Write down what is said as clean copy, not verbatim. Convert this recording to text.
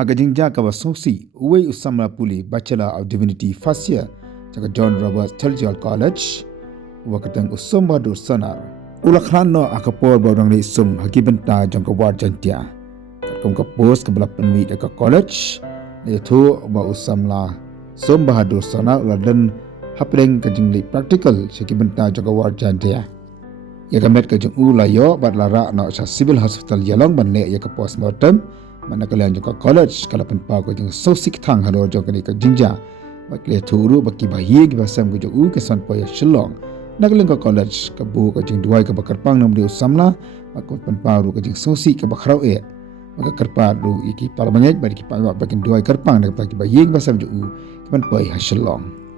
Haga Jaiñtia ka basosi uwe Samla Pule Bachelor of Divinity first year jaga John Robert Theological College wakatang usomba do sonar ulakhan no akapor bawang le sum hakibenta jangka war Jaiñtia katkom ka post ka belapan wi ka college le thu ba usamla som bahadur sonar uladan hapreng ka jingli practical hakibenta jangka war Jaiñtia ya kamet ka jung ulayo batlara no sa civil hospital Jyllop banle ya ka postmortem mana kalian juga college kalapan pa ko jing sosik thang halo jong ka Jaiñtia bakle thuru baki bahi ki basam ko jung ke san po ya Shillong nagling ka college ka bu ka jing duai ka bakarpang nam de Samla bakon panparu ka jing sosik ka bakrau e maka karparu iki parmanyat bari ki pa bakin duai karpang nak baki bahi ki basam jung ke pan po ya Shillong